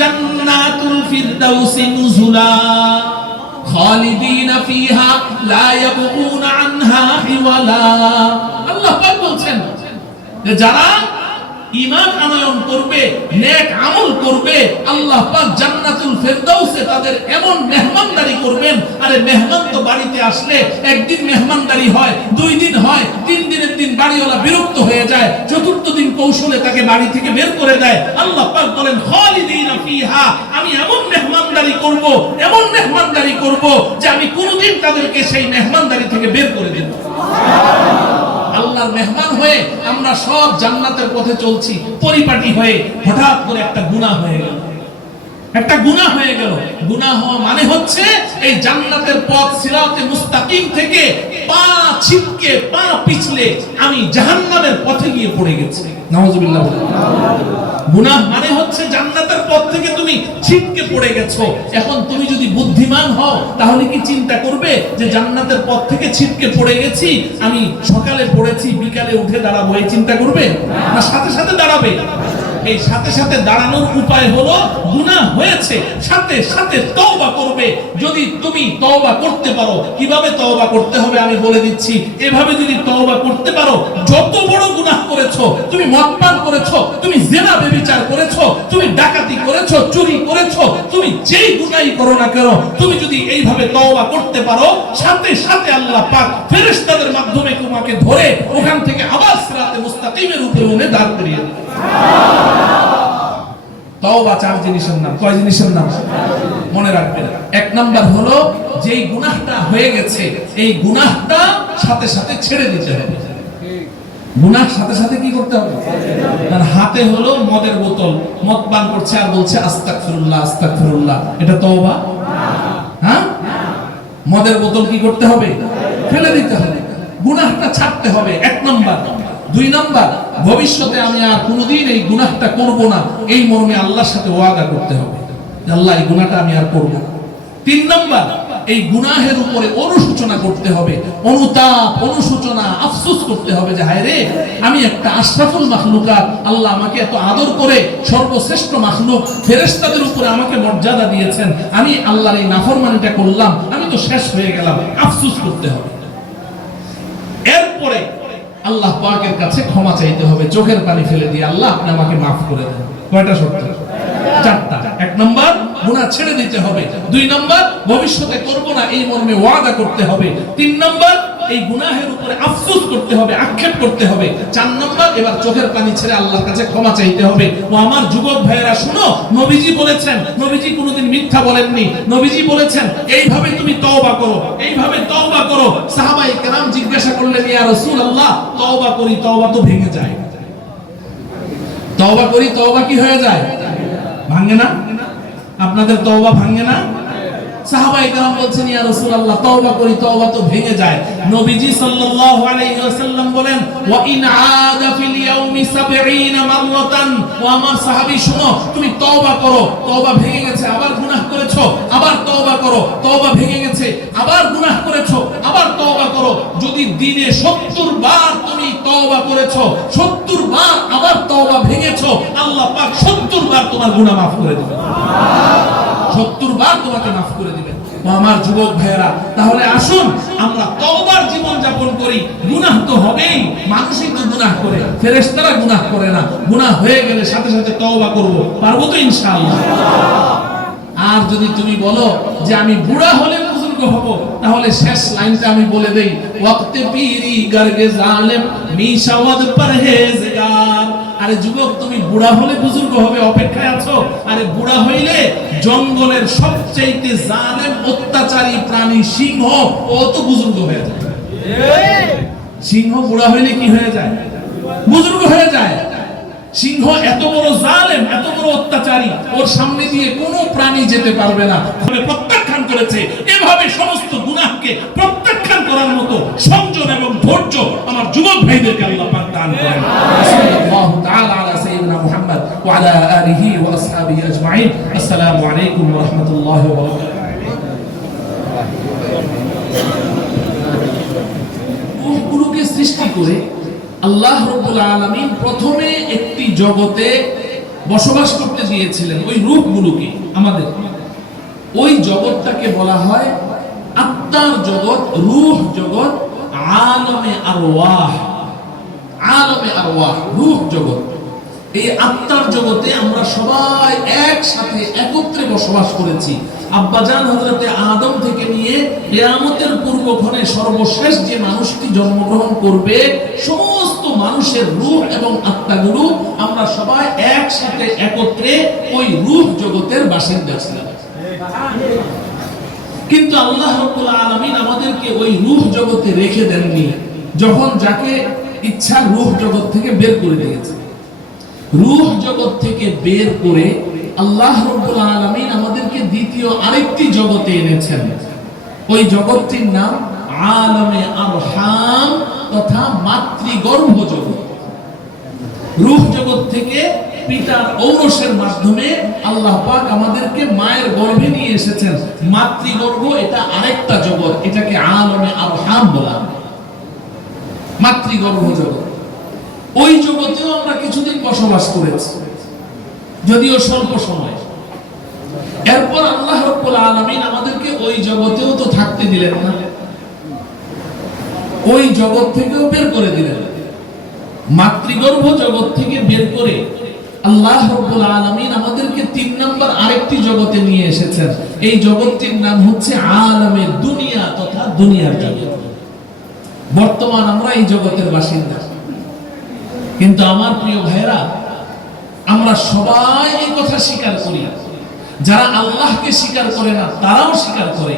জান্নাতুল ফিরদাউসি নুজুলা খালিদিনা ফিহা লা ইয়াবগুনা আনহা হিওয়ালা। আল্লাহ পাক বলছেন যে যারা ঈমান আনয়ন করবে, নেক আমল করবে, আল্লাহ পাক জান্নাতুল ফিরদাউসে তাদের এমন মেহমানদারি করবেন। আরে মেহমান তো বাড়িতে আসলে একদিন মেহমানদারি হয়, 2 দিন হয়, 3 দিনের দিন বাড়িওয়ালা বিরক্ত হয়ে যায়, চতুর্থ দিন কৌশলে তাকে বাড়ি থেকে বের করে দেয়। আল্লাহ পাক বলেন খালিদিনা ফিহা, আমি এমন মেহমানদারি করব, এমন মেহমানদারি করব যে আমি কোনদিন তাদেরকে সেই মেহমানদারি থেকে বের করে দেব। আল্লাহর মেহমান হয়ে আমরা সব জান্নাতের পথে চলছি, পরিপাটি হয়ে হঠাৎ করে একটা গুনাহ হয়ে গেল। একটা গুনাহ হয়ে গেল। গুনাহ হওয়া মানে হচ্ছে এই জান্নাতের পথ সিরাতে মুস্তাকিম থেকে পা ছিটকে, পা পিছলে আমি জাহান্নামের পথে গিয়ে পড়ে গেছি। নাউজুবিল্লাহ। গুনাহ মানে হচ্ছে জান্নাতের পথ থেকে তুমি ছিটকে পড়ে গেছো। এখন তুমি যদি বুদ্ধিমান হও তাহলে কি চিন্তা করবে যে জান্নাতের পথ থেকে ছিটকে পড়ে গেছি, আমি সকালে পড়েছি বিকালে উঠে দাঁড়াবো, এই চিন্তা করবে? না, সাথে সাথে দাঁড়াবে। এই সাথে সাথে দাঁড়ানোর উপায় হলো গুনাহ হয়েছে সাথে সাথে তওবা করবে। যদি তুমি তওবা করতে পারো, কিভাবে তওবা করতে হবে আমি বলে দিচ্ছি। এভাবে যদি তওবা করতে পারো, যত বড় গুনাহ করেছো, তুমি মদ পান করেছো, তুমি জিনা ব্যভিচার করেছো, তুমি ডাকাতি করেছো, চুরি করেছো, তুমি যেই গুনাহই করো না কেন, তুমি যদি এইভাবে তওবা করতে পারো, সাথে সাথে আল্লাহ পাক ফেরেশতাদের মাধ্যমে তোমাকে ধরে ওখান থেকে আবার সিরাতে মুস্তাকিমের উপরে উনি দাঁড় করিয়ে দেবে। তওবা 4 জিনিসের নাম। কয় জিনিসের নাম? মনে রাখবেন। 1 নাম্বার হলো যেই গুনাহটা হয়ে গেছে এই গুনাহটা সাথে সাথে ছেড়ে দিতে হবে। গুনাহ সাথে সাথে কি করতে হবে? তার হাতে হলো মদের বোতল, মদ পান করছে আর বলছে আস্তাগফিরুল্লাহ আস্তাগফিরুল্লাহ, এটা তওবা? হ্যাঁ, মদের বোতল কি করতে হবে? ফেলে দিতে হবে। গুনাহটা ছাড়তে হবে, 1 নাম্বার। 2 নাম্বার, ভবিষ্যতে আমি আর কোনোদিন এই গুনাহটা করব না, এই মর্মে আল্লাহর সাথে ওয়াদা করতে হবে যে আল্লাহ এই গুনাহটা আমি আর করব না। 3 নাম্বার, এই গুনাহের উপরে অনুশোচনা করতে হবে, অনুতাপ, অনুশোচনা, আফসোস করতে হবে যে হায় রে, আমি একটা আশরাফুল মাখলুকাত, আল্লাহ আমাকে এত আদর করে সর্বশ্রেষ্ঠ মাখলুক ফেরেশতাদের উপরে আমাকে মর্যাদা দিয়েছেন, আমি আল্লাহর এই নাফরমানিটা করলাম, আমি তো শেষ হয়ে গেলাম, আফসোস করতে হবে। এরপরে আল্লাহ পাকের কাছে ক্ষমা চাইতে হবে, চোখের পানি ফেলে দিয়ে আল্লাহ আপনি আমাকে মাফ করে দেন। কয়টা শর্ত? 4টা। 1 নাম্বার, গুনাহ ছেড়ে দিতে হবে। 2 নাম্বার, ভবিষ্যতে করব না এই মর্মে ওয়াদা করতে হবে। 3 নাম্বার, এই গুনাহের উপরে আফসোস করতে হবে, আক্ষেপ করতে হবে। 4 নাম্বার, এবার চোখের পানি ছেড়ে আল্লাহর কাছে ক্ষমা চাইতে হবে। ও আমার যুবক ভাইয়েরা শুনো, নবীজি বলেছেন, নবীজি কোনোদিন মিথ্যা বলেননি। নবীজি বলেছেন এইভাবে তুমি তওবা করো, এইভাবে তওবা করো। সাহাবায়ে কেরাম জিজ্ঞাসা করলেন, ইয়া রাসূলুল্লাহ, তওবা করি, তওবা তো ভেঙে যায়। তওবা করি, তওবা কি হয়ে যায়? ভাঙে না? আপনাদের তওবা ভাঙে না? সাহাবায়ে কেরাম বলছেন, ইয়া রাসূলুল্লাহ, তওবা করি, তওবা তো ভেঙে যায়। নবীজি সাল্লাল্লাহু আলাইহি ওয়াসাল্লাম বলেন, ওয়া ইন আদা ফিল ইয়াউমি 70 মাররাতান। ও আমার সাহাবী শুনো, তুমি তওবা করো, তওবা ভেঙে গেছে, আবার গুনাহ করেছো, আবার তওবা করো, তওবা ভেঙে গেছে, আবার গুনাহ করেছো, আবার তওবা করো। যদি দিনে 70 বার তুমি তওবা করেছো, 70 বার আবার তওবা ভেঙেছো, আল্লাহ পাক 70 বার তোমার গুনাহ maaf করে দিবেন। 70 বার তোমাকে মাফ করে দিবেন। আমার যুবক ভাইয়েরা, তাহলে আসুন আমরা তওবার জীবন যাপন করি। গুনাহ তো হবেই, মানুষই তো গুনাহ করে, ফেরেশতারা গুনাহ করে না। গুনাহ হয়ে গেলে সাথে সাথে তওবা করব, পারবো তো ইনশাআল্লাহ। আর যদি তুমি বলো যে আমি বুড়া হলে বুজুর্গ হব, তাহলে শেষ লাইনটা আমি বলে দেই, ওয়াক্তে পীরি গরগে জালেম মিশাওয়াদ পরহেজগার। আরে যুবক, তুমি বুড়া হলে বুজুর্গ হবে, অপেক্ষায় আছো? আরে বুড়া হইলে জঙ্গলের সবচেয়ে জালেম অত্যাচারী প্রাণী সিংহ, ও তো বুজুর্গ হয়ে যায়। সিংহ বুড়া হইলে কি হয়ে যায়? বুজুর্গ হয়ে যায়। সিংহ এত বড় জালেম, এত বড় অত্যাচারী, ওর সামনে দিয়ে কোনো প্রাণী যেতে পারবে না, প্রত্যাখ্যান করেছে। এভাবে সমস্ত গুনাহকে প্রত্যাখ্যান করার মতো সংযম এবং ধৈর্য আমার যুবক ভাইদেরকে আল্লাহ পাক দান করেন। সাল্লাল্লাহু তাআলা আলা সাইয়্যিদিনা মুহাম্মদ ওয়া আলা আলিহি ওয়া আসহাবিহি আজমাইন। আসসালামু আলাইকুম ওয়া রাহমাতুল্লাহি ওয়া বারাকাতুহু। গুরুকে সৃষ্টি করে আল্লাহ রাব্বুল আলামিন প্রথমে একটি জগতে বসবাস করতে দিয়েছিলেন, ওই রূপগুলোকে আমাদের, ওই জগৎটাকে বলা হয় আত্মার জগৎ, রূহ জগৎ, আলমে আরওয়াহ। আলমে আরওয়াহ, রূহ জগৎ। এই আত্মার জগতে আমরা সবাই একসাথে একত্রে বসবাস করেছি। আব্বাজান হযরতে আদম থেকে নিয়ে কিয়ামতের পূর্বক্ষণে সর্বশেষ যে মানুষটি জন্মগ্রহণ করবে, সমস্ত মানুষের রূহ এবং আত্মাগুলো আমরা সবাই একসাথে একত্রে ওই রূহ জগতের বাসিন্দা ছিলাম। কিন্তু আল্লাহ রাব্বুল আলামিন আমাদেরকে ওই রূহ জগতে রেখে দেননি, যখন যাকে ইচ্ছা রূহ জগৎ থেকে বের করে দিয়েছে। রূহ জগৎ থেকে বের করে আল্লাহ রাব্বুল আলামিন আমাদেরকে দ্বিতীয় আরেকটি জগতে এনেছেন। ওই জগৎটির নাম আলমে আরহাম তথা মাতৃগর্ভ জগৎ। রূহ জগৎ থেকে পিতার ঔরসের মাধ্যমে আল্লাহ পাক আমাদেরকে মায়ের গর্ভে নিয়ে এসেছেন। মাতৃগর্ভ এটা আরেকটা জগৎ, এটাকে আলমে আরহাম বলা, মাতৃগর্ভ জগৎ। ওই জগতেও আমরা কিছুদিন বসবাস করেছি, যদিও স্বল্প সময়। এরপর আল্লাহ রাব্বুল আলামিন আমাদেরকে ওই জগতেও তো থাকতে দিলেন না, ওই জগৎ থেকেও বের করে দিলেন। মাতৃগর্ভ জগৎ থেকে বের করে আল্লাহ রাব্বুল আলামিন আমাদেরকে 3 নম্বর আরেকটি জগতে নিয়ে এসেছেন। এই জগৎটির নাম হচ্ছে আলমে দুনিয়া তথা দুনিয়ার জগৎ। বর্তমান আমরা এই জগতের বাসিন্দা। কিন্তু আমার প্রিয় ভাইরা, আমরা সবাই এই কথা স্বীকার করি, যারা আল্লাহকে স্বীকার করে না তারাও স্বীকার করে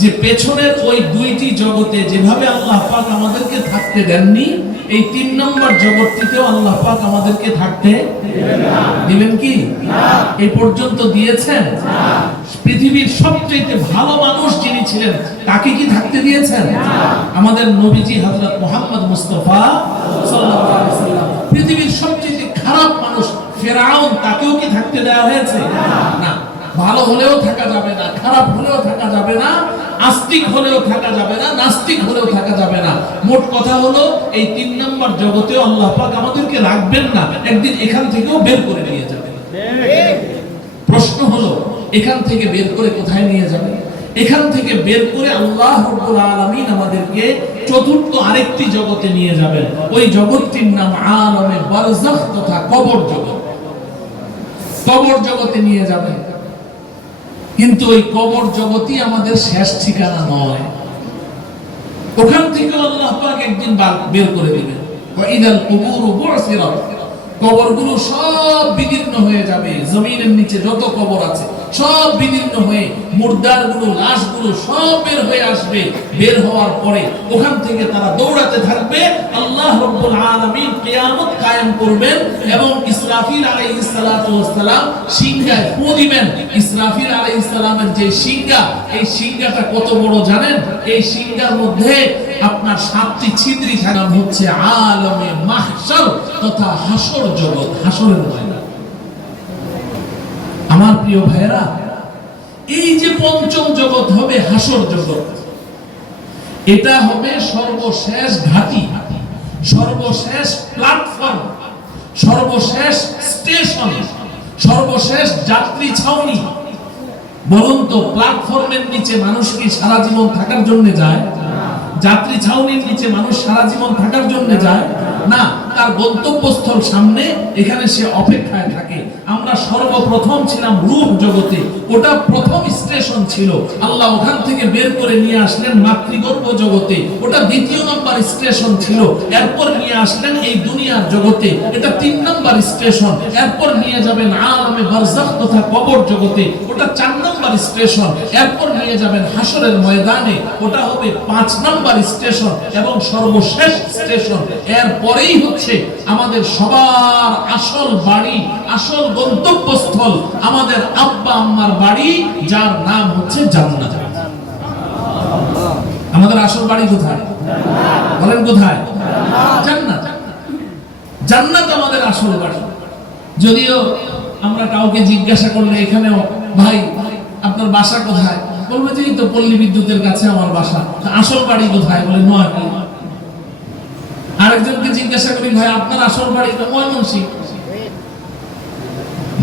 যে পেছনের ওই দুইটি জগতে যেভাবে আল্লাহ পাক আমাদেরকে থাকতে দেননি, এই 3 নম্বর জগৎটিতেও আল্লাহ পাক আমাদেরকে থাকতে দিবেন কি? এই পর্যন্ত দিয়েছেন? পৃথিবীর সবচেয়ে ভালো মানুষ যিনি ছিলেন তাকে কি থাকতে দিয়েছেন? আমাদের নবীজি হযরত মুহাম্মদ মুস্তাফা সাল্লাল্লাহু আলাইহি ওয়াসাল্লাম। পৃথিবীর সবচেয়ে খারাপ মানুষ ফেরাউন, তাকেও কি থাকতে দেওয়া হয়েছে? না। ভালো হলেও থাকা যাবে না, খারাপ হলেও থাকা যাবে না, আস্তিক হলেও থাকা যাবে না, নাস্তিক হলেও থাকা যাবে না। মোট কথা হলো এই 3 নম্বর জগতেও আল্লাহ পাক আমাদেরকে রাখবেন না, একদিন এখান থেকেও বের করে নিয়ে যাবেন। প্রশ্ন হলো এখান থেকে বের করে কোথায় নিয়ে যাবেন? এখান থেকে বের করে আল্লাহ রাব্বুল আলামিন আমাদেরকে চতুর্থ আরেকটি জগতে নিয়ে যাবেন। ওই জগৎটির নাম আলমে বারজাখ তথা কবর জগৎ। কবর জগতে নিয়ে যাবেন। কিন্তু ওই কবর জগতই আমাদের শেষ ঠিকানা নয়, ওখান থেকে আল্লাহ পাক একদিন বের করে দিবেন। ওয়া ইদাল কুবুরু বুসিরাত, কবরগুলো সব বিদীর্ণ হয়ে যাবে। জমিনের নিচে যত কবর আছে সব বিদীর্ণ হয়ে মুর্দারগুলো, লাশগুলো সব বের হয়ে আসবে। বের হওয়ার পরে ওখান থেকে তারা দৌড়াতে থাকবে। আল্লাহ রাব্বুল আলামিন কিয়ামত কায়েম করবেন এবং ইসরাফিল আলাইহিস সালাতু ওয়াস সালাম সিংহায় ফু দিবেন। ইসরাফিল আলাইহিস সালামের যে সিংহা, এই সিংহাটা কত বড় জানেন? এই সিংহার মধ্যে আপনার 7টি ছিদ্রি থাকা হচ্ছে আলমে মাহশর তথা হাসর জগৎ, হাসরের ময়দান। আমার প্রিয় ভাইরা, এই যে পঞ্চম জগৎ হবে হাসর জগৎ, এটা হবে সর্বশেষ ঘাঁটি, সর্বশেষ প্ল্যাটফর্ম, সর্বশেষ স্টেশন, সর্বশেষ যাত্রী ছাউনি। বলুন তো, প্ল্যাটফর্মের নিচে মানুষ কি সারা জীবন থাকার জন্য যায়? যাত্রী ছাউনির নিচে মানুষ সারা জীবন থাকার জন্য যায় না, তার গন্তব্যস্থল সামনে, এখানে সে অপেক্ষায় থাকে। আমরা সর্বপ্রথম ছিলাম রূহ জগতে, ওটা প্রথম স্টেশন ছিল। আল্লাহ ওখান থেকে বের করে নিয়ে আসলেন মাতৃগর্ভ জগতে, ওটা দ্বিতীয় নম্বর স্টেশন ছিল। এরপর নিয়ে আসলেন এই দুনিয়ার জগতে, এটা 3 নম্বর স্টেশন। এরপর নিয়ে যাবেন আলমে বারজাখ তথা কবর জগতে, ওটা 4 নম্বর স্টেশন। এরপর নিয়ে যাবেন হাসরের ময়দানে, ওটা হবে 5 নম্বর স্টেশন এবং সর্বশেষ স্টেশন। এরপরেই হচ্ছে আমাদের সবার আসল বাড়ি, আসল গন্তব্যস্থল, আমাদের আব্বা আম্মার বাড়ি, যার নাম হচ্ছে জান্নাত। আমাদের আসল বাড়ি কোথায়? বলেন কোথায়? জান্নাত। জান্নাত আমাদের আসল বাড়ি। যদিও আমরা কাউকে জিজ্ঞাসা করলে এখানেও, ভাই আপনার বাসা কোথায়? বলবে যে এই তো পল্লী বিদ্যুতের কাছে আমার বাসা। আসল বাড়ি কোথায়? বলে নোয়াখালী। আরেকজনকে জিজ্ঞাসা করি, ভাই আপনার আসল বাড়ি? ময়মনসিংহ।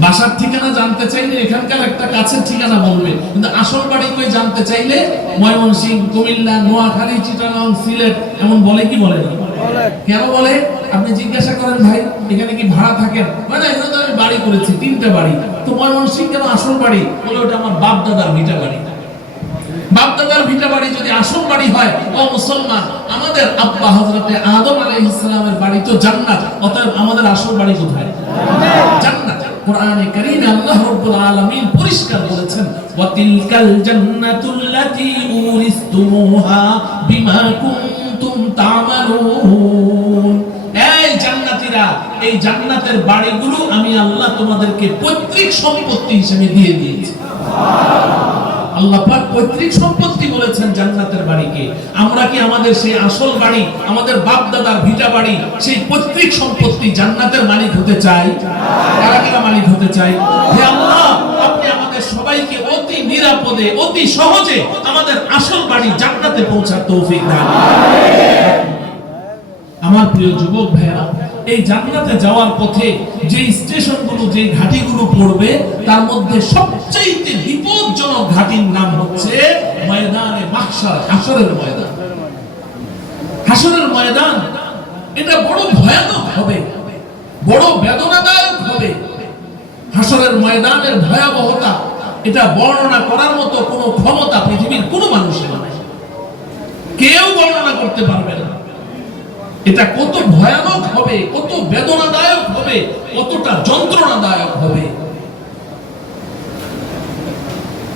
বাসার ঠিকানা জানতে চাইলে এখানকার একটা কাছের ঠিকানা বলবে, কিন্তু আসল বাড়ি কই জানতে চাইলে ময়মনসিংহ, কুমিল্লা, নোয়াখালী, চিটাগাং, সিলেট এমন বলে কি বলে না? কেন বলে? আপনি জিজ্ঞাসা করেন ভাই এখানে কি ভাড়া থাকেন, মানে এখানে তো আমি বাড়ি করেছি 3টা বাড়ি, তো ময়মনসিংহ কেন আসল বাড়ি? বলে ওটা আমার বাপ দাদার ভিটা বাড়ি। বাপ দাদার ভিটা বাড়ি যদি আসল বাড়ি হয়, ও মুসলমান, আমাদের আব্বা হযরতে আদম আলাইহিস সালামের বাড়ি তো জান্নাত, অতএব আমাদের আসল বাড়ি কোথায়? জান্নাত। কোরআনে কারীমে আল্লাহ রাব্বুল আলামিন পরিষ্কার বলেছেন, ওয়া তিলকাল জান্নাতুল্লাতী উরিসতুমুহা বিমা কুনতুম তা'মালুন। এই জান্নাতীরা, এই জান্নাতের বাড়িগুলো আমি আল্লাহ তোমাদেরকে পৈতৃক সম্পত্তি হিসেবে দিয়ে দিয়েছি। আল্লাহ পাক পৈতৃক সম্পত্তি বলেছেন জান্নাতের বাড়িকে। আমরা কি আমাদের সেই আসল বাড়ি, আমাদের বাপ দাদার ভিটা বাড়ি, সেই পৈতৃক সম্পত্তি জান্নাতের মালিক হতে চাই? কারা কারা মালিক হতে চাই? হে আল্লাহ, আপনি আমাদের সবাইকে অতি নিরাপদে, অতি সহজে আমাদের আসল বাড়ি জান্নাতে পৌঁছার তৌফিক দান করুন। আমার প্রিয় যুবক ভাইরা, এই জান্নাতে যাওয়ার পথে যে স্টেশনগুলো, যে ঘাটিগুলো পড়বে, তার মধ্যে সবচেয়ে বিপজ্জনক ঘাটির নাম হচ্ছে ময়দানে মাহশার, হাসরের ময়দান। হাসরের ময়দান এটা বড় ভয়ানক হবে, বড় বেদনাদায়ক হবে। হাসরের ময়দানের ভয়াবহতা এটা বর্ণনা করার মতো কোনো ক্ষমতা পৃথিবীর কোনো মানুষের নেই, কেউ বর্ণনা করতে পারবে না। এটা কত ভয়ানক হবে, কত বেদনাদায়ক হবে, কতটা যন্ত্রণাদায়ক হবে।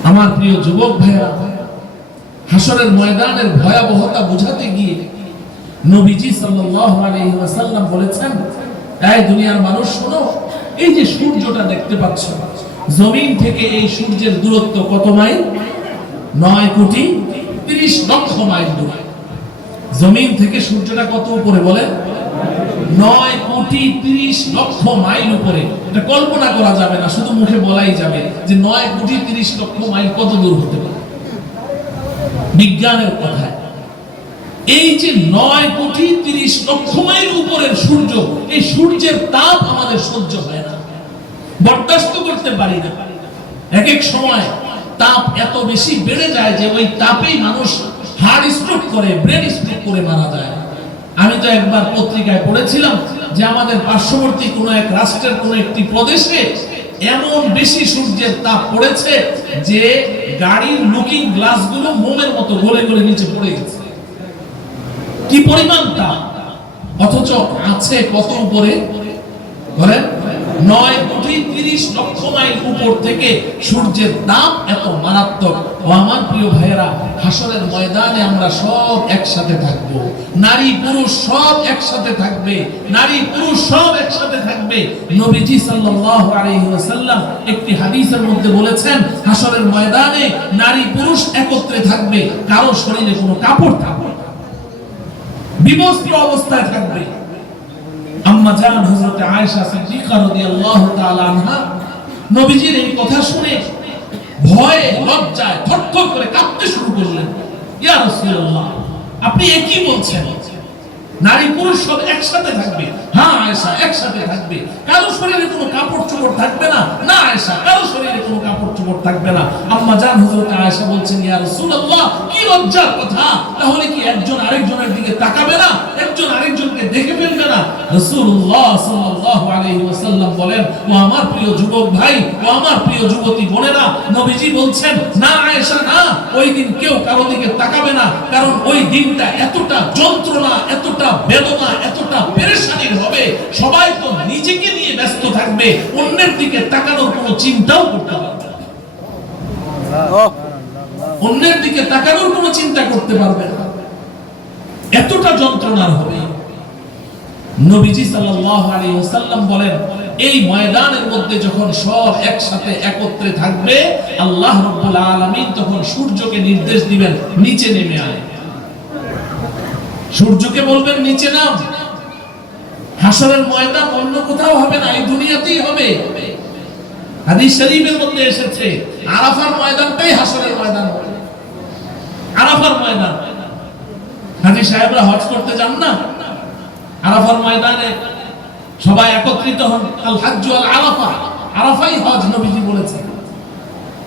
আমার প্রিয় যুবক ভাইরা, হাসরের ময়দানের ভয়াবহতা বোঝাতে গিয়ে নবীজি সাল্লাল্লাহু আলাইহি ওয়াসাল্লাম বলেছেন, এই দুনিয়ার মানুষ শোনো, এই যে সূর্যটা দেখতে পাচ্ছ, জমিন থেকে এই সূর্যের দূরত্ব কত মাইল? 9,30,00,000 মাইল দূরে। জমিন থেকে সূর্যটা কত উপরে বলেন? 9,30,00,000 মাইল উপরে। এটা কল্পনা করা যাবে না, শুধু মুখে বলাই যাবে যে 9,30,00,000 মাইল কত দূর হতে পারে। বিজ্ঞানের কথায় এই যে 9,30,00,000 মাইল উপরের সূর্য, এই সূর্যের তাপ আমাদের সহ্য হয় না, বরদাস্ত করতে পারি না। এক এক সময় তাপ এত বেশি বেড়ে যায় যে ওই তাপেই মানুষ হার্ট স্ট্রোক করে, ব্রেন স্ট্রোক করে মারা যায়। আমি তো একবার পত্রিকায় পড়েছিলাম যে আমাদের পার্শ্ববর্তী কোন এক রাষ্ট্রের কোন একটি প্রদেশে এমন বেশি সূর্যের তাপ পড়েছে যে গাড়ির লুকিং গ্লাসগুলো মোমের মতো গলে গলে নিচে পড়ে গেছে। কি পরিমাণ তাপ! অথচ আছে কত উপরে বলেন? 9,30,00,000 মাইল উপর থেকে সূর্যের তাপ এত মারাত্মক। ও আমার প্রিয় ভাইয়েরা, হাসরের ময়দানে আমরা সব একসাথে থাকব, নারী পুরুষ সব একসাথে থাকবে, নারী পুরুষ সব একসাথে থাকবে। নবীজি সাল্লাল্লাহু আলাইহি ওয়াসাল্লাম একটি হাদিসের মধ্যে বলেছেন, হাসরের ময়দানে নারী পুরুষ একত্রে থাকবে, কারো শরীরে কোনো কাপড় থাকবে না, বিবস্ত্র অবস্থায় থাকবে। আম্মা জান হযরত আয়েশা সিদ্দিকা রাদিয়াল্লাহু তাআলা আনহা নবীজির এই কথা শুনে ভয়ে লজ্জায় থরথর করে কাঁপতে শুরু করলেন। ইয়া রাসূলুল্লাহ, আপনি কি বলছেন? নারী পুরুষ সব একসাথে থাকবে? হ্যাঁ আয়েশা, একসাথে থাকবে। কারো শরীরে কোনো কাপড় চোপড় থাকবে না? না আয়েশা, কারো শরীরে কোনো কাপড় চোপড় থাকবে না। আম্মা জান হযরত আয়েশা বলছেন, ইয়া রাসূলুল্লাহ, কি লজ্জার কথা! তাহলে কি একজন আরেকজনের দিকে তাকাবে না? একজন আরেকজনকে দেখে ফেলবে না? রাসূলুল্লাহ সাল্লাল্লাহু আলাইহি ওয়াসাল্লাম বলেন, ও আমার প্রিয় যুবক ভাই, ও আমার প্রিয় যুবতী বোনেরা, নবীজি বলছেন, না আয়েশা, না, ওই দিন কেউ কারো দিকে তাকাবে না, কারণ ওই দিনটা এতটা যন্ত্রণা, এতটা বেদনা, এতটা পেরেশানির হবে, সবাই তো নিজেকে নিয়ে ব্যস্ত থাকবে, অন্যের দিকে তাকানোর কোনো চিন্তাও করতে পারবে না। অন্যের দিকে তাকানোর কোনো চিন্তা করতে পারবে না, এতটা যন্ত্রণার হবে। নবীজি সাল্লাল্লাহু আলাইহি ওয়াসাল্লাম বলেন, এই ময়দানের মধ্যে যখন সব একসাথে একত্রে থাকবে, আল্লাহ রাব্বুল আলামিন তখন সূর্যকে নির্দেশ দিবেন, নিচে নেমে আয়। সূর্যকে বলবেন, নিচে নাম। হাসরের ময়দান অন্য কোথাও হবে না, এই দুনিয়াতেই হবে। হাদিস শরীফের মধ্যে এসেছে, আরাফার ময়দানটাই হাসরের ময়দান হবে। আরাফার ময়দান, হাজী সাহেবরা হজ করতে যান না, আরাফার ময়দানে সবাই একত্রিত হন। আল হাজ্জু আল আরাফা, আরাফাই হজ নবীজি বলেছেন।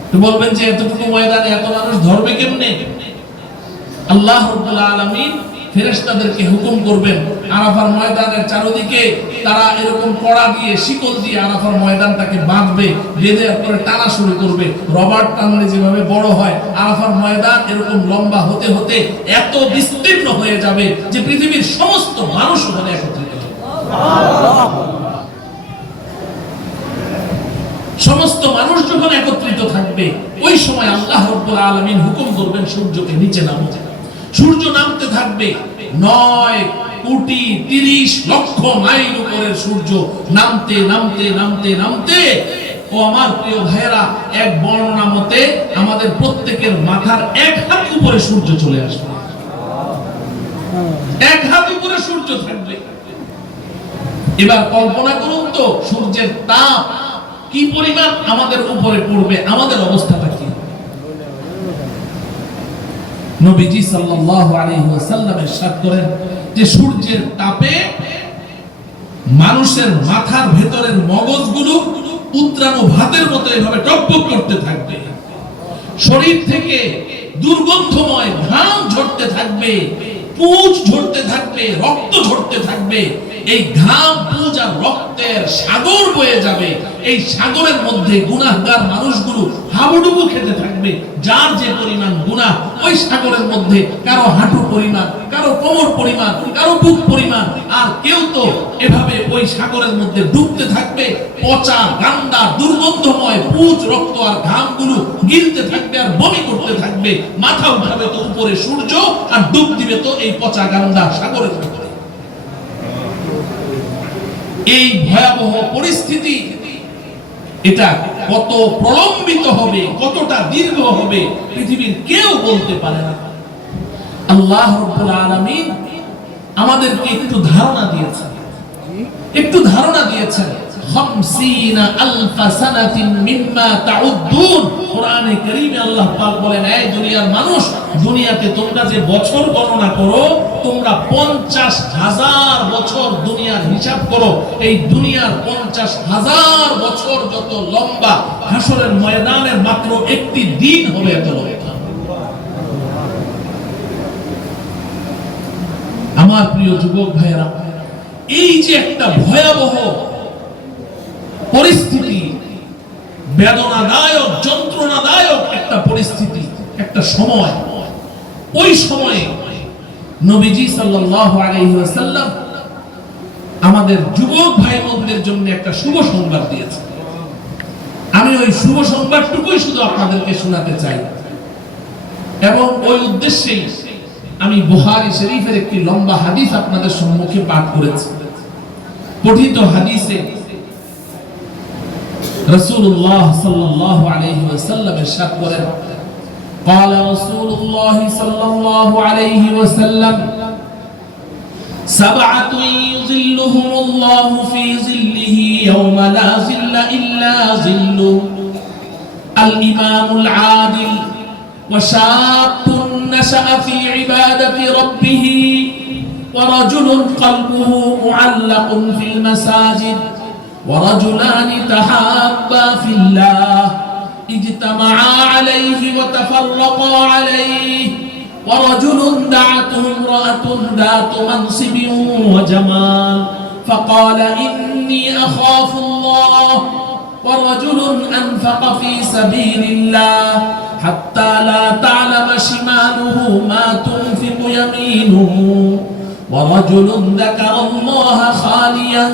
তো বলবেন যে এতটুকু ময়দানে এত মানুষ ধরবে কেমনে? আল্লাহ রাব্বুল আলামিন ফেরেশতাদেরকে হুকুম করবেন আরাফার ময়দানের চারদিকে তারা এরকম কড়া দিয়ে শিকল দিয়ে আরাফার ময়দানটাকে বাঁধবে, বেঁধে করে টানা শুরু করবে। রবার্ট টানলে যেভাবে বড় হয়, আরাফার ময়দান এরকম লম্বা হতে হতে এত বিস্তীর্ণ হয়ে যাবে যে পৃথিবীর সমস্ত মানুষ ওখানে একত্রিত হবে। সমস্ত মানুষ যখন একত্রিত থাকবে, ওই সময় আল্লাহ রাব্বুল আলামিন হুকুম করবেন সূর্যকে নিচে নামতে। সূর্য নামতে থাকবে 9 কোটি 30 লক্ষ মাইল উপরের সূর্য নামতে নামতে নামতে নামতে, ও আমার প্রিয় ভাইয়েরা, এক বর্ণনা মতে আমাদের প্রত্যেকের মাথার 1 হাত উপরে সূর্য চলে আসবে। 1 হাত উপরে সূর্য থাকবে। এবার কল্পনা করুন তো সূর্যের তাপ কি পরিমাণ আমাদের উপরে পড়বে, আমাদের অবস্থাটা কি? নবীজি সাল্লাল্লাহু আলাইহি ওয়াসাল্লাম ইরশাদ করেন যে সূর্যের তাপে মানুষের মাথার ভেতরের মগজগুলো উত্রানো ভাতের মতো এভাবে টকবক করতে থাকবে। শরীর থেকে দুর্গন্ধময় ঘাম ঝরতে থাকবে, পুঁজ ঝরতে থাকবে, রক্ত ঝরতে থাকবে। এই ঘাম, পুঁজ আর রক্তের সাগর বয়ে যাবে। এই সাগরের মধ্যে গুনাহগার মানুষগুলো হাবুডুবু খেতে থাকবে। যার যে পরিমাণ গুনাহ, ওই সাগরের মধ্যে কারো হাঁটু পরিমাণ, কারো কোমর পরিমাণ, কারো বুক পরিমাণ। আর কেউ তো এভাবে ওই সাগরের মধ্যে ডুবতে থাকবে। পচা, গান্ডা, দুর্গন্ধময় পুঁজ, রক্ত আর ঘামগুলো গিলতে থাকবে আর বমি করতে থাকবে। মাথা উঠাবে তো উপরে সূর্য, আর ডুব দিবে তো এই পচা গান্ডা সাগরের ভিতরে। এই ভয়াবহ পরিস্থিতি, এটা কত প্রলম্বিত হবে, কতটা দীর্ঘ হবে, পৃথিবীর কেউ বলতে পারে না। আল্লাহ রাব্বুল আলামিন আমাদেরকে একটু ধারণা দিয়েছেন, একটু ধারণা দিয়েছেন। 50,000 সানাতিন মিম্মা তাউদ্দুন। কোরআনে কারীমে আল্লাহ পাক বলেন, এই দুনিয়ার মানুষ, দুনিয়াতে তোমরা যে বছর গণনা করো, তোমরা 50,000 বছর দুনিয়ার হিসাব করো। এই দুনিয়ার 50,000 বছর যত লম্বা, হাসরের ময়দানের মাত্র একটি দিন হবে এত লম্বা। আমার প্রিয় যুবক ভাইয়েরা, এই যে একটা ভয়াবহ পরিস্থিতি, বেদনাদায়ক, যন্ত্রণাদায়ক একটা পরিস্থিতি, একটা সময়, ওই সময়ে নবীজি সাল্লাল্লাহু আলাইহি ওয়াসাল্লাম আমাদের যুবক ভাই বোনদের জন্য একটা শুভ সংবাদ দিয়েছেন। আমি ওই শুভ সংবাদটুকুই শুধু আপনাদেরকে শোনাতে চাই, এবং ওই উদ্দেশ্যেই আমি বুখারী শরীফের একটি লম্বা হাদিস আপনাদের সম্মুখে পাঠ করেছি। পঠিত হাদিসে রাসূলুল্লাহ সাল্লাল্লাহু আলাইহি ওয়াসাল্লাম ইরশাদ করেন, قال رسول الله صلى الله عليه وسلم سبعة يظلهم الله في ظله يوم لا ظل إلا ظله الإمام العادل وشاب نشأ في عبادة ربه ورجل قلبه معلق في المساجد ورجلان تحابا في الله اجتمعا عليه وتفرقا عليه ورجل دعته امرأة ذات منصب وجمال فقال إني أخاف الله ورجل أنفق في سبيل الله حتى لا تعلم شماله ما تنفق يمينه ورجل ذكر الله خاليا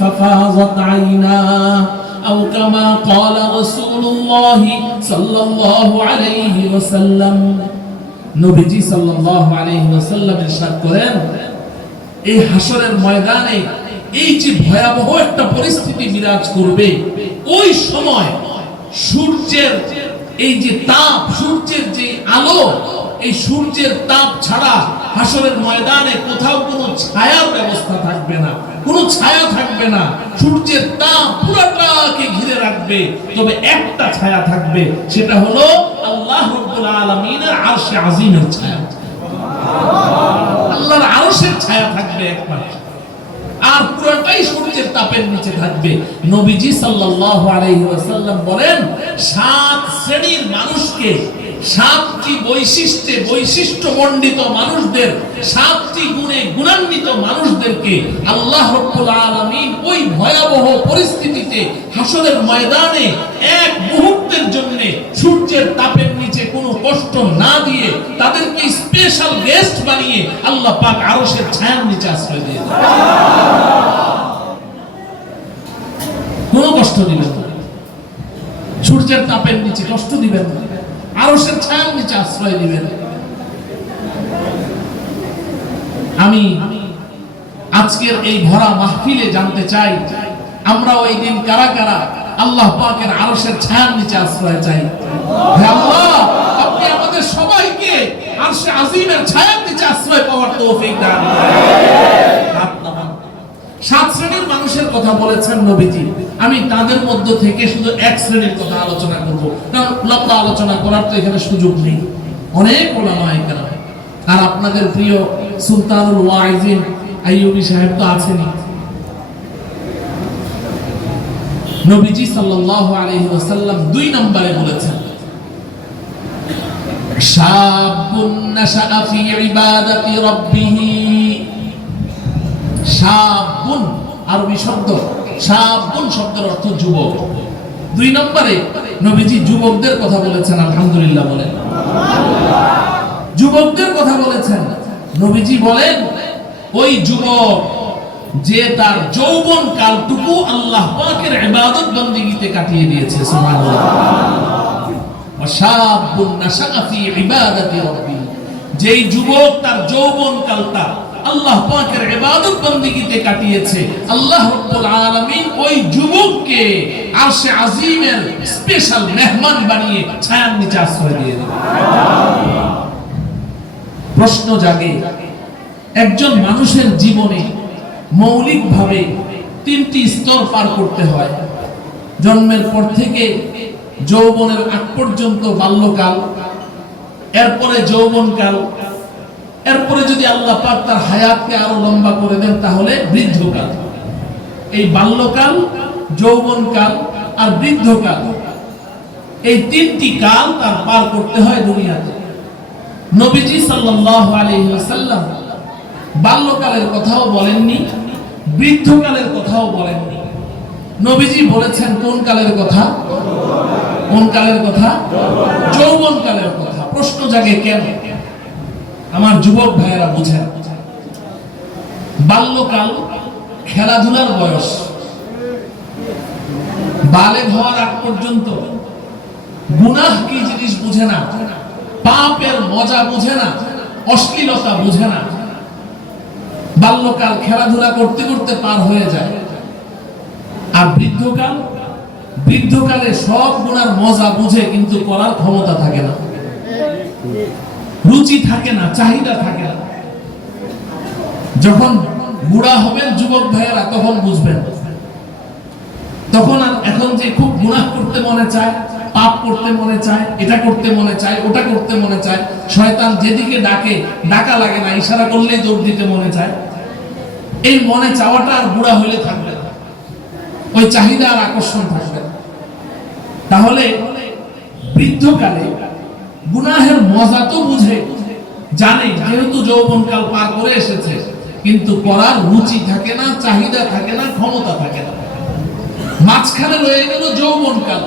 ففاضت عيناه أو كما قال رسول الله صلى الله عليه وسلم নবীজি সাল্লাল্লাহু আলাইহি ওয়াসাল্লাম ইরশাদ করেন, এই হাসরের ময়দানে এই যে ভয়াবহ একটা পরিস্থিতি বিরাজ করবে, ওই সময় সূর্যের এই যে তাপ, সূর্যের যে আলো, এই সূর্যের তাপ ছাড়া হাসরের ময়দানে কোথাও কোনো ছায়ার ব্যবস্থা থাকবে না, কোনো ছায়া থাকবে না। সূর্যের তাপ পুরোটাকে ঘিরে রাখবে, তবে একটা ছায়া থাকবে, সেটা হলো আল্লাহ রাব্বুল আলামিনের আরশে আজিমের ছায়া। আল্লাহর আরশের ছায়া থাকবে একমাত্র, আর পুরোটাই সূর্যের তাপের নিচে থাকবে। নবীজি সাল্লাল্লাহু আলাইহি ওয়াসাল্লাম বলেন, 7 শ্রেণীর মানুষকে, 7টি বৈশিষ্ট্যমণ্ডিত মানুষদের, 7টি গুণে গুণান্বিত মানুষদেরকে আল্লাহ রাব্বুল আলামিন ওই ভয়াবহ পরিস্থিতিতে হাসরের ময়দানে এক মুহূর্তের জন্য সূর্যের তাপের নিচে কোনো কষ্ট না দিয়ে তাদেরকে স্পেশাল গেস্ট বানিয়ে আল্লাহ পাক আরশের ছায়ার নিচে আশ্রয় দিয়ে দেন। কোনো কষ্ট দিবেন না, সূর্যের তাপের নিচে কষ্ট দিবেন না, আরশের ছায়ার নিচে আশ্রয় দিবেন। আমি আজকের এই ভরা মাহফিলে জানতে চাই, আমরা ওই দিন কারা কারা আল্লাহ পাকের আরশের ছায়ার নিচে আশ্রয় চাই। হে আল্লাহ, আপনি আমাদের সবাইকে আরশে আজিমের ছায়ার নিচে আশ্রয় পাওয়ার তৌফিক দান করেন। 7 শ্রেণীর মানুষের কথা বলেছেন নবীজি। আমি তাদের মধ্য থেকে শুধু এক শ্রেণীর কথা আলোচনা করব, কারণ লম্বা আলোচনা করার তো এখানে সুযোগ নেই, অনেক ওলামায়ে কেরাম। আর আপনাদের প্রিয় সুলতানুল ওয়াইজিন আইয়ুবী সাহেব তো আছেনই। নবীজি সাল্লাল্লাহু আলাইহি ওয়াসাল্লাম 2 নম্বরে বলেছেন, শাবুন নাশাআ ফি ইবাদাতি রাব্বিহি। শাবুন আরবি শব্দ, শাবুন শব্দের অর্থ যুবক। 2 নম্বরে নবীজি যুবকদের কথা বলেছেন। আলহামদুলিল্লাহ বলেন। যুবকদের কথা বলেছেন। নবীজি বলেন, ওই যুবক যে তার যৌবন কালটুকু আল্লাহ পাকের ইবাদত বন্দেগীতে কাটিয়ে দিয়েছে। সুবহানাল্লাহ। ওয়াশাবুন নাশাআ ফি ইবাদাতি রাব্বি, যেই যুবক তার যৌবন কালটা আল্লাহ পাকের ইবাদত বন্দেগীতে কাটিয়েছে, আল্লাহ রাব্বুল আলামিন ওই যুবককে আরশে আজিমের স্পেশাল মেহমান বানিয়ে ছায়ার নিচে আশ্রয় দিয়ে দেন। প্রশ্ন জাগে, একজন মানুষের জীবনে মৌলিকভাবে 3টি স্তর পার করতে হয়। জন্মের পর থেকে যৌবনের আগ পর্যন্ত বাল্যকাল, এরপরে যৌবনকাল, এরপরে যদি আল্লাহ পাক তার হায়াতকে আরো লম্বা করে দেন তাহলে বৃদ্ধকাল। এই বাল্যকাল, যৌবনকাল আর বৃদ্ধকাল, এই 3টি কাল তার পার করতে হয় দুনিয়াতে। নবীজি সাল্লাল্লাহু আলাইহি ওয়াসাল্লাম বাল্যকালের কথাও বলেননি, বৃদ্ধকালের কথাও বলেননি। নবীজি বলেছেন কোন কালের কথা? কোন কালের কথা? যৌবনকালের কথা। প্রশ্ন জাগে, কেন? আমার যুবক ভাইয়েরা বুঝেন, বাল্যকাল খেলাধুলার বয়স। বালেগ হওয়ার আগ পর্যন্ত গুনাহ কি জিনিস বুঝে না, পাপের মজা বুঝে না, অশ্লীলতা বুঝে না। বাল্যকাল খেলাধুলা করতে করতে পার হয়ে যায়। আর বৃদ্ধকাল, বৃদ্ধকালে সব গুনার মজা বুঝে কিন্তু করার ক্ষমতা থাকে না, রুচি থাকে না, চাহিদা থাকে না। যখন বুড়া হবেন যুবক ভাইয়েরা তখন বুঝবেন। তখন আর এখন যে খুব গুনাহ করতে মনে চায়, পাপ করতে মনে চায়, এটা করতে মনে চায়, ওটা করতে মনে চায়, শয়তান যেদিকে ডাকে ডাকা লাগে না, ইশারা করলেই দৌড় দিতে মনে চায়। এই মনে চাওয়াটা আর বুড়া হইলে থাকবে না, ওই চাহিদা আর আকর্ষণ থাকবে না। তাহলে বৃদ্ধকালে গুনাহের মজা তো বুঝে, জানে, যেহেতু যৌবনকাল পার করে এসেছে, কিন্তু করার রুচি থাকে না, চাহিদা থাকে না, ক্ষমতা থাকে না। মাঝখানে রয়ে গেল যৌবনকাল।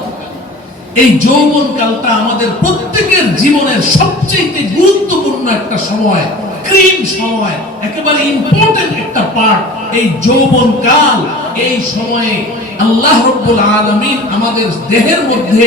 এই যৌবনকালটা আমাদের প্রত্যেকের জীবনের সবচেয়ে গুরুত্বপূর্ণ একটা সময়, ক্রিম সময়, একেবারে ইম্পর্টেন্ট একটা পার্ট। এই যৌবনকাল, এই সময়ে আল্লাহ রাব্বুল আলামিন আমাদের দেহের মধ্যে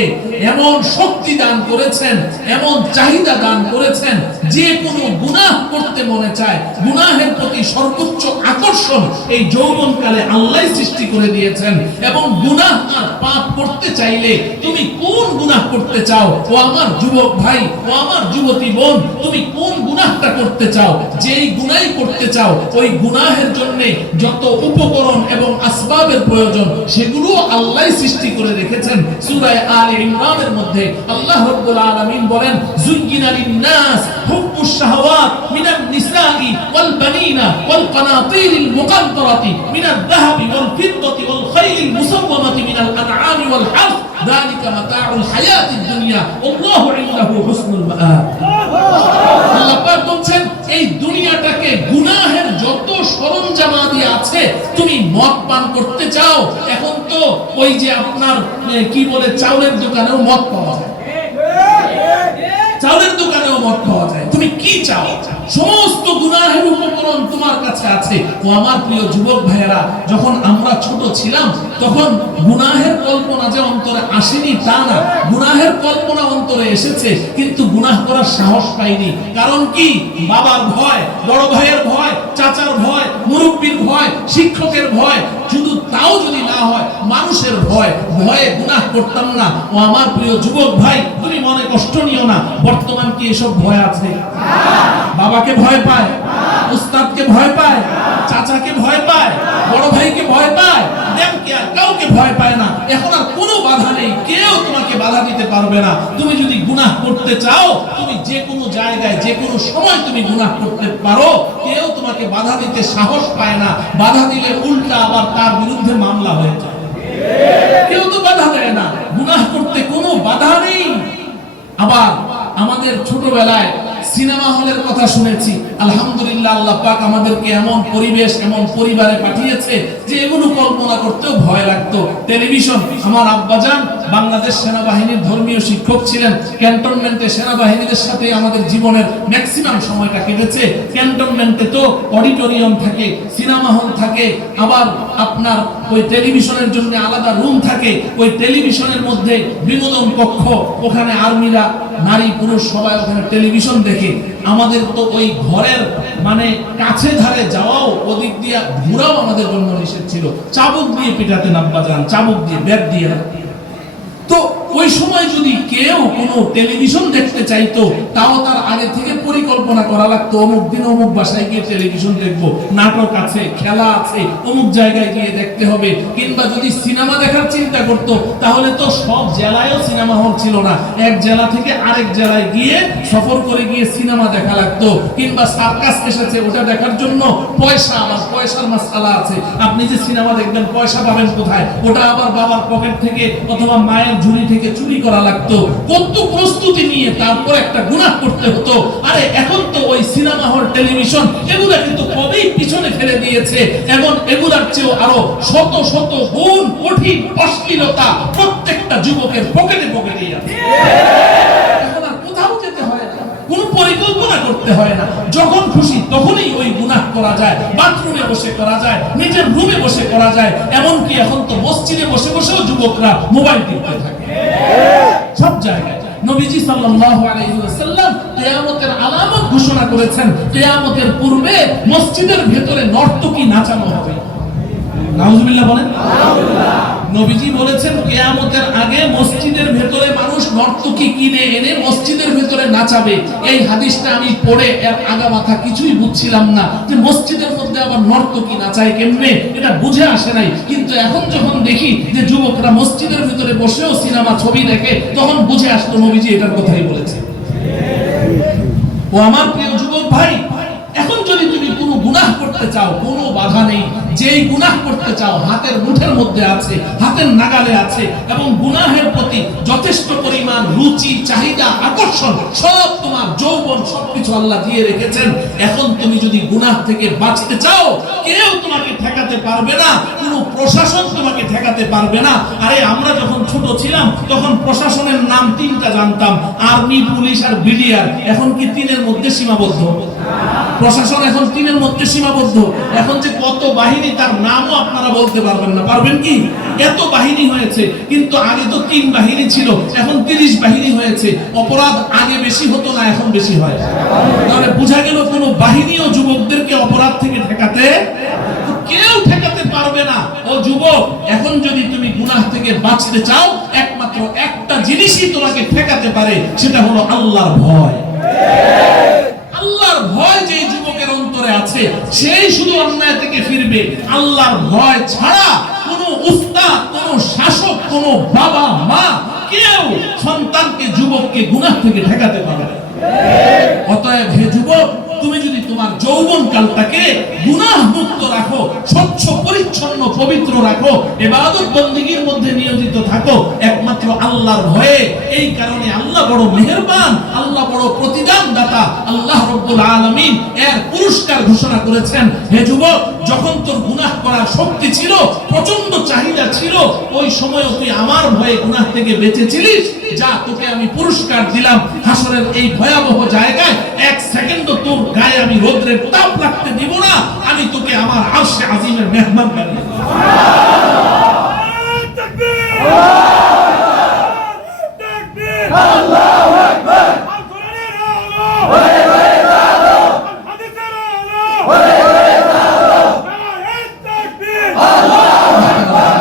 এমন শক্তি দান করেছেন, এমন চাহিদা দান করেছেন, যে কোনো গুনাহ করতে মনে চায়, গুনাহের প্রতি সর্বোচ্চ আকর্ষণ এই যৌবনকালে আল্লাহ সৃষ্টি করে দিয়েছেন। এবং গুনাহ আর পাপ করতে চাইলে তুমি কোন গুনাহ করতে চাও, ও আমার যুবক ভাই, ও আমার যুবতী বোন, তুমি কোন গুনাহটা করতে চাও? যেই গুনাহই করতে চাও, ওই গুনাহের জন্য যত উপকরণ এবং আসবাবের প্রয়োজন সেগুলো আল্লাহই সৃষ্টি করে রেখেছেন। সূরা আলে ইমরানের মধ্যে আল্লাহ রাব্বুল আলামিন বলেন, যুয়্যিনা লিন-নাস হুব্বুশ শাহাওয়াত মিনান নিসাই ওয়াল বানিনা ওয়াল কানাতিরিল মুকাদ্দারাতি মিনাদ যাহাবি ওয়াল ফিদ্দাতি ওয়াল খাইলিল মুসাওওয়ামাতি মিনাল আনআমি ওয়াল হারথ যালিকা মাতাউল হায়াতিদ দুনিয়া আল্লাহু ইনদাহু হুসনুল মাআব। আল্লাহ পাক বলেন, এই দুনিয়াটাকে গুনাহের যত সরঞ্জামাদি আছে, তুমি মদ পান করতে চাও, এখন তো ওই যে আপনার কি বলে চাউলের দোকানেও মদ পাওয়া যায়, চাউলের দোকানেও মদ পাওয়া যায়। তুমি কি চাও? সমস্ত গুনাহের উপকরণ তোমার কাছে আছে। ও আমার প্রিয় যুবক ভাইয়েরা, যখন আমরা ছোট ছিলাম তখন গুনাহের কল্পনা যে অন্তরে আসেনি তা না, গুনাহের কল্পনা অন্তরে এসেছে, কিন্তু গুনাহ করার সাহস পাইনি। কারণ কি? বাবার ভয়, বড় ভাইয়ের ভয়, চাচার ভয়, মুরব্বির ভয়, শিক্ষকের ভয়, শুধু তাও যদি না হয় মানুষের ভয়, ভয়ে গুনাহ করতাম না। ও আমার প্রিয় যুবক ভাই, তুমি মনে কষ্ট নিও না। বর্তমান কি এসব ভয় আছে? বাবাকে ভয় পায়, উস্তাদকে ভয় পায়, চাচাকে ভয় পায়, বড় ভাইকে ভয় পায়, দেবকে আর কাউকে ভয় পায় না। এখন আর কোনো বাধা নেই, কেউ তোমাকে বাধা দিতে পারবে না। তুমি যদি গুনাহ করতে চাও, তুমি যে কোনো জায়গায় যে কোনো সময় তুমি গুনাহ করতে পারো, কেউ তোমাকে বাধা দিতে সাহস পায় না। বাধা দিলে উল্টা আবার তার বিরুদ্ধে মামলা হয়ে যায়। কেউ তো বাধা দেয় না, গুনাহ করতে কোনো বাধা নেই। আবার আমাদের ছোটবেলায় সিনেমা হলের কথা শুনেছি। আলহামদুলিল্লাহ, আল্লাহ পাক আমাদেরকে এমন পরিবেশ, এমন পরিবারে পাঠিয়েছে যে এগুলো কল্পনা করতেও ভয় লাগতো। টেলিভিশন, আমার আব্বাজান বাংলাদেশ সেনাবাহিনীর ধর্মীয় শিক্ষক ছিলেন। ক্যান্টনমেন্টে সেনাবাহিনীদের সাথে আমাদের জীবনের ম্যাক্সিমাম সময়টা কেটেছে। ক্যান্টনমেন্টে তো অডিটোরিয়াম থাকে, সিনেমা হল থাকে, আবার আপনার ওই টেলিভিশনের জন্য আলাদা রুম থাকে। ওই টেলিভিশনের মধ্যে বিনোদন কক্ষ, ওখানে আর্মিরা, নারী পুরুষ সবাই ওখানে টেলিভিশন দেখে। আমাদের তো ওই ঘরের মানে কাছে ধারে যাওয়াও, ওদিক দিয়ে ঘোরাও আমাদের জন্য নিষেধ ছিল। চাবুক দিয়ে পিটাতেন আব্বাজান, চাবুক দিয়ে, ব্যাট দিয়ে। তো ওই সময় যদি কেউ কোনো টেলিভিশন দেখতে চাইতো, তাও তার আগে থেকে পরিকল্পনা করা লাগতো, অমুক দিন অমুক বাসায় গিয়ে টেলিভিশন দেখবো, নাটক আছে, খেলা আছে, অমুক জায়গায় গিয়ে দেখতে হবে। কিংবা যদি সিনেমা দেখার চিন্তা করতো, তাহলে তো সব জেলায়ও সিনেমা হল ছিল না, এক জেলা থেকে আরেক জেলায় গিয়ে সফর করে গিয়ে সিনেমা দেখা লাগতো। কিংবা সার্কাস এসেছে, ওটা দেখার জন্য পয়সা, আবার পয়সার মাসআলা আছে। আপনি যে সিনেমা দেখবেন, পয়সা পাবেন কোথায়? ওটা আবার বাবার পকেট থেকে অথবা মায়ের ঝুলি থেকে চুরি করা লাগতো। কত প্রস্তুতি নিয়ে তারপর একটা গুনাহ করতে হতো। আরে এখন তো ওই সিনেমা হল, টেলিভিশন, এগুলা কিন্তু কবেই পিছনে ফেলে দিয়েছে। এবং এগুলার চেয়েও আরো শত শত গুণ কঠিন অশ্লীলতা প্রত্যেকটা যুবকের পকেটে পকেটেই আছে। এখন আর কোথাও যেতে হয় না, কোনো পরিকল্পনা করতে হয় না, যখন খুশি তখনই ওই গুনাহ করা যায়। বাথরুমে বসে করা যায়, নিজের রুমে বসে করা যায়। এমনকি এখন তো মসজিদে বসে বসেও যুবকরা মোবাইল টিপতে থাকে সব জায়গায়। নবীজি সাল্লাল্লাহু আলাইহি ওয়াসাল্লাম কিয়ামতের আলামত ঘোষণা করেছেন, কিয়ামতের পূর্বে মসজিদের ভেতরে নর্তকী নাচানো হবে। নাউজুবিল্লাহ বলেন। নবীজি বলেছেন কিয়ামতের আগে মসজিদের ভেতরে মানুষ নর্তকী কিনে এনে মসজিদের ভেতরে নাচাবে। এই হাদিসটা আমি পড়ে এর আগা মাথা কিছুই বুঝছিলাম না, যে মসজিদের মধ্যে আবার নর্তকী নাচায় কেমনে, এটা বুঝে আসে নাই। কিন্তু এখন যখন দেখি যে যুবকরা মসজিদের ভেতরে বসেও সিনেমা ছবি দেখে, তখন বুঝে আসতো নবীজি এটার কথাই বলেছে। ও আমার প্রিয় যুবক ভাই, এখন যদি তুমি কোনো গুনাহ করতে চাও, কোনো বাধা নেই। যেই গুনাহ করতে চাও হাতের মুঠের মধ্যে আছে, হাতের নাগালে আছে, এবং গুনাহের প্রতি যথেষ্ট পরিমাণ রুচি, চাহিদা, আকর্ষণ সব তোমার যৌবন সবকিছু আল্লাহ দিয়ে রেখেছেন। এখন তুমি যদি গুনাহ থেকে বাঁচতে চাও, কেউ তোমাকে ঠেকাতে পারবে না, কোনো প্রশাসন তোমাকে ঠেকাতে পারবে না। আরে আমরা যখন ছোট ছিলাম তখন প্রশাসনের নাম তিনটা জানতাম, আর্মি, পুলিশ আর বিডিআর। এখন কি তিনের মধ্যে সীমাবদ্ধ? প্রশাসন এখন তিনের মধ্যে সীমাবদ্ধ। এখন যে কত বাহিনী তার নামও আপনারা বলতে পারবেন না। পারবেন কি? এত বাহিনী হয়েছে। কিন্তু আগে তো 3 বাহিনী ছিল, এখন 30 বাহিনী হয়েছে। অপরাধ আগে বেশি হতো না, এখন বেশি হয়। তাহলে বোঝা গেল কোন বাহিনীও যুবকদেরকে অপরাধ থেকে ঠেকাতে, কেউ ঠেকাতে পারবে না। ও যুবক, এখন যদি তুমি গুনাহ থেকে বাঁচতে চাও, একমাত্র একটা জিনিসই তোমাকে ঠেকাতে পারে, সেটা হলো আল্লাহর ভয়। আল্লাহর ভয় যে যুবকের অন্তরে আছে, সেই শুধু অন্যায় থেকে ফিরবে। আল্লাহর ভয় ছাড়া কোনো কোনো উস্তাদ, কোনো শাসক, কোনো বাবা মা কেউ সন্তানকে, যুবককে গুনাহ থেকে ঠেকাতে পারে না। অতএব হে যুবক, তুমি যদি তোমার যৌবন কালটাকে গুনাহ মুক্ত রাখো, স্বচ্ছ পরিচ্ছন্ন পবিত্র রাখো, ইবাদত বندگির মধ্যে নিয়োজিত থাকো একমাত্র আল্লাহর ভয়ে, এই কারণে আল্লাহ বড় মেহেরবান, আল্লাহ বড় প্রতিদান দাতা, আল্লাহ রাব্বুল আলামিন এর পুরস্কার ঘোষণা করেছেন। হে যুবক, যখন তোর গুনাহ করার শক্তি ছিল, প্রচন্ড চাহিদা ছিল, ওই সময় তুই আমার ভয়ে গুনাহ থেকে বেঁচেছিলিস, যা তোকে আমি পুরস্কার দিলাম। হাসরের এই ভয়াবহ জায়গায় এক সেকেন্ড তোর গায়ে আমি রোদ্রের তাপ লাগতে দিব না, আমি তোকে আমার আরশে আজিমের মেহমান বানিয়ে দেব। তাকবীর, তাকবীর, আল্লাহু আকবার। আল কোরআনের আলো, ওরে ওরে আলো, হাদিসের আলো, ওরে ওরে আলো, তাকবীর, আল্লাহু আকবার।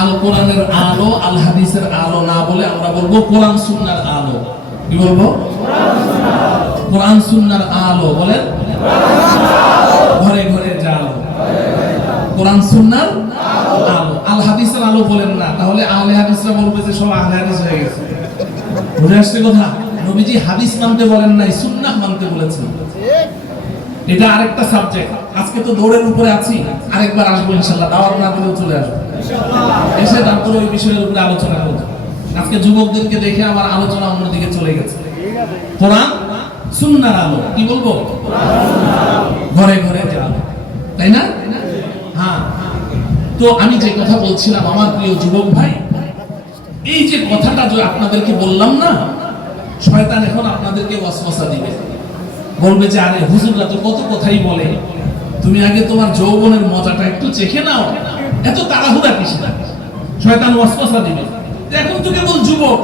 আল কোরআনের আলো, আল হাদিসের আলো না বলে আমরা বলবো কোরআন সুন্নাহর আলো। কি বলবো? কোরআন সুন্নাহর আলো। বলেন ঘরে ঘরে জালো, কোরআন সুন্নাহর আলো। আল হাদিসের আলো বলেন না, তাহলে আহলে হাদিসরা বলবে যে সব আহলে হাদিস হয়ে গেছে। বুঝে আসছে কথা? নবীজি হাদিস মানতে বলেন নাই, সুন্নাহ মানতে বলেছেন। এটা আরেকটা সাবজেক্ট। আজকে তো দৌড়ের উপরে আছি, আরেকবার আসবো ইনশাআল্লাহ, দাওয়াত না দিলেও চলে আসবো, এসে তারপরে ওই বিষয়ের উপরে আলোচনা করব। আজকে যুবকদেরকে দেখে আমার আলোচনা অন্যদিকে চলে গেছে। কোরআন সুন্নাহর আলো। কি বলবো? ঘরে ঘরে জালো, তাই না? হ্যাঁ। তো আমি যে কথা বলছিলাম আমার প্রিয় যুবক ভাই, এই যে কথাটা যে আপনাদেরকে বললাম না, শয়তান এখন আপনাদেরকে ওয়াসওয়াসা দিবে, বলবে যে আরে হুজুররা তো কত কথাই বলে, তুমি আগে তোমার যৌবনের মজাটা একটু চেখে নাও, এত তাড়াহুড়া কিসের? শয়তান ওয়াসওয়াসা দিবে, এখন তো কেবল যুবক,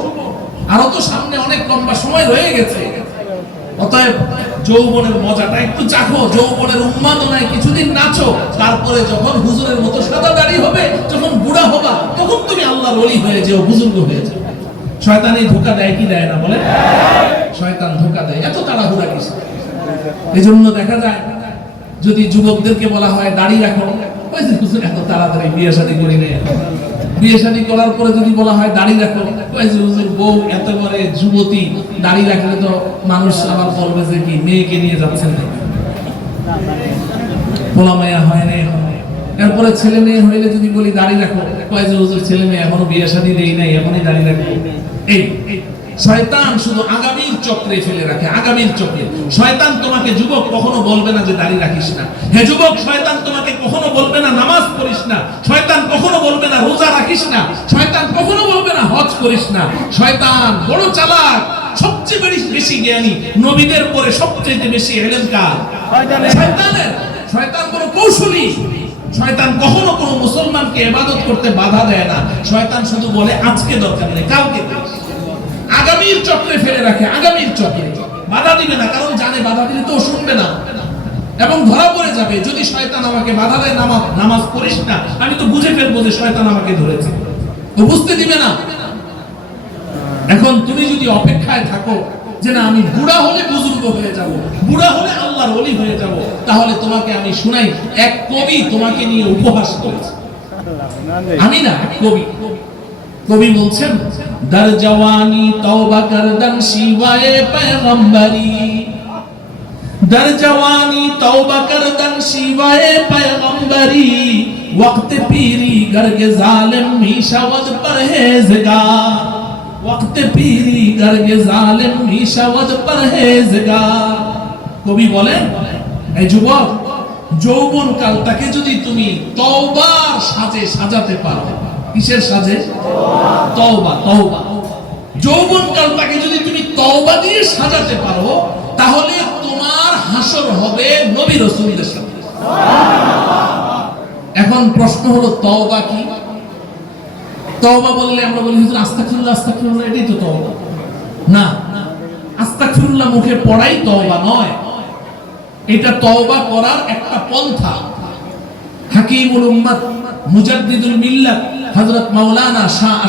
আরো তো সামনে অনেক লম্বা সময় রয়ে গেছে, অতএব যৌবনের মজাটা একটু চাখো, যৌবনের উন্মাদনায় কিছুদিন নাচো, তারপরে যখন হুজুরের মতো সাদা দাড়ি হবে, যখন বুড়া হবা, তখন তুমি আল্লাহর ওলি হয়ে যেও, বুজুর্গ হয়ে যাও। শয়তান এই ধোঁকা দেয় কি দেয় না? বলে শয়তান ধোঁকা দেয়। এত তাড়াহুড়া কিসের? এজন্য দেখা যায় যদি যুবকদেরকে বলা হয় দাড়ি রাখো, ওই যে হুজুর এত তাড়াতাড়ি বিয়ে শাদী করি না, বিয়ে শাদী করার পরে যদি বলা হয় দাড়ি রাখো, ওই যে হুজুর বউ এত বড় যুবতী, দাড়ি রাখলে তো মানুষ আবার বলবে যে কি মেয়েকে নিয়ে যাচ্ছেন নাকি, পোলা মায়া হয় না এখন। এরপরে ছেলে মেয়ে হইলে যদি বলি দাড়ি রাখো, ওই যে হুজুর ছেলে মেয়ে এখনো বিয়ে শাদী দেই নাই, এখনই দাড়ি রাখো। এই শয়তান শুধু আগামীর চক্রে ফেলে রাখে, আগামীর চক্রে। শয়তান তোমাকে যুবক কখনো বলবে না যে দাড়ি রাখিস না। হে যুবক, শয়তান তোমাকে কখনো বলবে না নামাজ পড়িস না, শয়তান কখনো বলবে না রোজা রাখিস না, শয়তান কখনো বলবে না হজ করিস না। শয়তান বড় চালাক, সবচেয়ে বেশি জ্ঞানী, নবীদের পরে সবচেয়ে বেশি ইলম কার? শয়তানের। শয়তান বড় কৌশলী। শয়তান কখনো কোনো মুসলমানকে ইবাদত করতে বাধা দেয় না। শয়তান শুধু বলে আজকে দরকার নেই, কালকে দিস। আগামীর চক্রে ফেলে রাখে, আগামীর চক্রে বাধা দিবে না, কারণ জানে বাধা দিলে তো শুনবে না এবং ধরা পড়ে যাবে। যদি শয়তান আমাকে বাধা দেয় নামাজ পড়িস না, আমি তো বুঝে ফেলবো যে শয়তান আমাকে ধরেছে, তো বুঝতে দিবে না। এখন তুমি যদি অপেক্ষায় থাকো যে না আমি বুড়া হলে বুজুর্গ হয়ে যাব, বুড়া হলে আল্লাহর ওলি হয়ে যাব, তাহলে তোমাকে আমি শুনাই, এক কবি তোমাকে নিয়ে উপহাস করেছে। আমি না, কবি। কবি বলছেন, দর জওয়ানি তওবা করদন শিওয়ায়ে পয়গম্বরি, দর জওয়ানি তওবা করদন শিওয়ায়ে পয়গম্বরি, ওয়াক্ত পীরি গরগে জালিম মিশাওয়াদ পরহেজগার, ওয়াক্ত পীরি গরগে জালিম মিশাওয়াদ পরহেজগার। কবি বলেন, এই যুবক, যৌবন কালটাকে যদি তুমি তওবার সাজে সাজাতে পারো, কিসের সাজে? তওবা। তওবা। যৌবন কালটাকে যদি তুমি তওবা দিয়ে সাজাতে পারো, তাহলে তোমার হাসর হবে নবী রাসূলদের সাথে। এখন প্রশ্ন হলো তওবা কি? তওবা বললে আমরা বলি হুজুর আস্তাগফিরুল্লাহ, আস্তাগফিরুল্লাহ, এটাই তো তওবা না। আস্তাগফিরুল্লাহ মুখে পড়াই তওবা নয়, এটা তওবা করার একটা পন্থা। হাকিমুল উম্মাত মুজাদ্দিদুল মিল্লাত হযরত মাওলানা শাহ